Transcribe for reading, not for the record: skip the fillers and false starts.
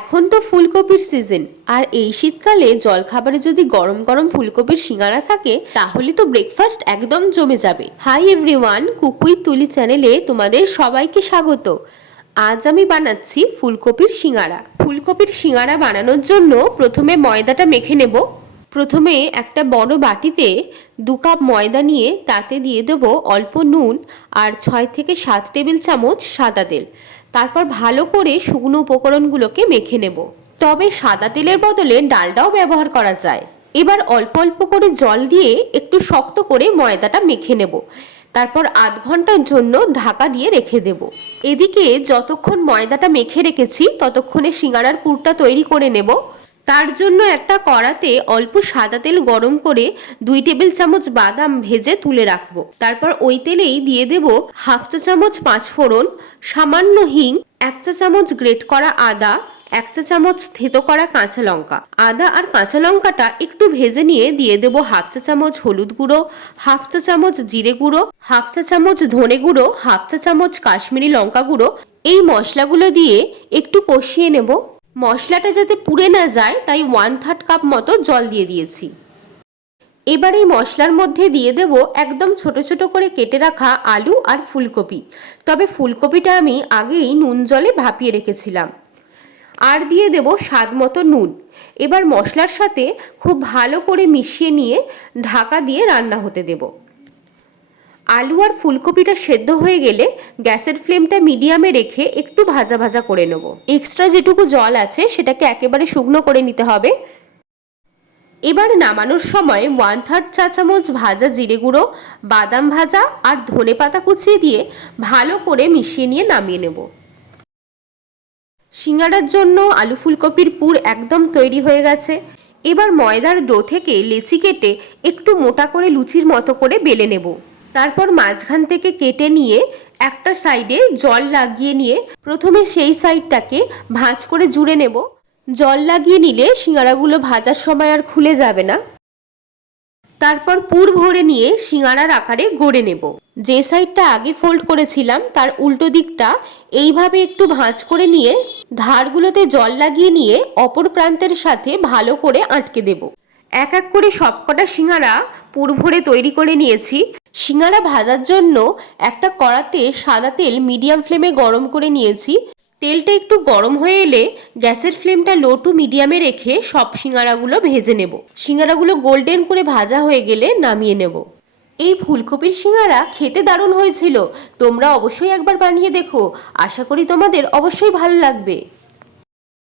এখন তো ফুলকপির সিজন, আর এই শীতকালে জলখাবারে যদি গরম গরম ফুলকপির সিঙ্গারা থাকে তাহলে তো ব্রেকফাস্ট একদম জমে যাবে। হাই এভরিওয়ান, কুক উইথ তুলি চ্যানেলে তোমাদের সবাইকে স্বাগত। আজ আমি বানাচ্ছি ফুলকপির সিঙ্গারা। ফুলকপির সিঙ্গারা বানানোর জন্য প্রথমে ময়দাটা মেখে নেব। প্রথমে একটা বড় বাটিতে 2 কাপ ময়দা নিয়ে তাতে দিয়ে দেবো অল্প নুন আর 6 থেকে 7 টেবিল চামচ সাদা তেল। তারপর ভালো করে শুকনো উপকরণগুলোকে মেখে নেব। তবে সাদা তেলের বদলে ডালডাও ব্যবহার করা যায়। এবার অল্প অল্প করে জল দিয়ে একটু শক্ত করে ময়দাটা মেখে নেব। তারপর আধ ঘন্টার জন্য ঢাকা দিয়ে রেখে দেব। এদিকে যতক্ষণ ময়দাটা মেখে রেখেছি ততক্ষণে সিঙ্গারার পুরটা তৈরি করে নেব। তার জন্য একটা কড়াতে অল্প সাদা তেল গরম করে 2 টেবিল চামচ বাদাম ভেজে তুলে রাখবো। তারপর ওই তেলেই দিয়ে দেব হাফ চা চামচ 5 ফোড়ন, সামান্য হিং, 1 চা চামচ গ্রেট করা আদা, 1 চা চামচ থেতো করা কাঁচা লঙ্কা। আদা আর কাঁচা লঙ্কাটা একটু ভেজে নিয়ে দিয়ে দেব হাফ চা চামচ হলুদ গুঁড়ো, হাফ চা চামচ জিরে গুঁড়ো, হাফ চা চামচ ধনে গুঁড়ো, হাফ চা চামচ কাশ্মীরি লঙ্কা গুঁড়ো। এই মশলাগুলো দিয়ে একটু কষিয়ে নেব। মশলাটা যাতে পুড়ে না যায় তাই 1/3 কাপ মতো জল দিয়ে দিয়েছি। এবার এই মশলার মধ্যে দিয়ে দেব একদম ছোট ছোট করে কেটে রাখা আলু আর ফুলকপি। তবে ফুলকপিটা আমি আগেই নুন জলে ভাপিয়ে রেখেছিলাম। আর দিয়ে দেব স্বাদ মতো নুন। এবার মশলার সাথে খুব ভালো করে মিশিয়ে নিয়ে ঢাকা দিয়ে রান্না হতে দেব। আলু আর ফুলকপিটা সেদ্ধ হয়ে গেলে গ্যাসের ফ্লেমটা মিডিয়ামে রেখে একটু ভাজা ভাজা করে নেব। এক্সট্রা যেটুকু জল আছে সেটাকে একেবারে শুকনো করে নিতে হবে। এবার নামানোর সময় 1/3 চা চামচ ভাজা জিরে গুঁড়ো, বাদাম ভাজা আর ধনে পাতা কুচিয়ে দিয়ে ভালো করে মিশিয়ে নিয়ে নামিয়ে নেব। সিঙ্গারার জন্য আলু ফুলকপির পুর একদম তৈরি হয়ে গেছে। এবার ময়দার ডো থেকে লেচি কেটে একটু মোটা করে লুচির মতো করে বেলে নেব। তারপর মাঝখান থেকে কেটে নিয়ে একটা সাইডে জল লাগিয়ে নিয়ে প্রথমে সেই সাইডটাকে ভাঁজ করে জুড়ে নেব। জল লাগিয়ে নিলে সিঙ্গারাগুলো ভাজার সময় আর খুলে যাবে না। তারপর পুর ভরে নিয়ে সিঙ্গারার আকারে গড়ে নেব। যে সাইডটা আগে ফোল্ড করেছিলাম তার উল্টো দিকটা এইভাবে একটু ভাঁজ করে নিয়ে ধারগুলোতে জল লাগিয়ে নিয়ে অপর প্রান্তের সাথে ভালো করে আটকে দেব। এক এক করে সবকটা সিঙ্গারা পুর ভরে তৈরি করে নিয়েছি। সিঙ্গারা ভাজার জন্য একটা কড়াতে সাদা তেল মিডিয়াম ফ্লেমে গরম করে নিয়েছি। তেলটা একটু গরম হয়ে এলে গ্যাসের ফ্লেমটা লো টু মিডিয়ামে রেখে সব সিঙ্গারাগুলো ভেজে নেব। সিঙ্গারাগুলো গোল্ডেন করে ভাজা হয়ে গেলে নামিয়ে নেব। এই ফুলকপির সিঙ্গারা খেতে দারুণ হয়েছিল। তোমরা অবশ্যই একবার বানিয়ে দেখো। আশা করি তোমাদের অবশ্যই ভালো লাগবে।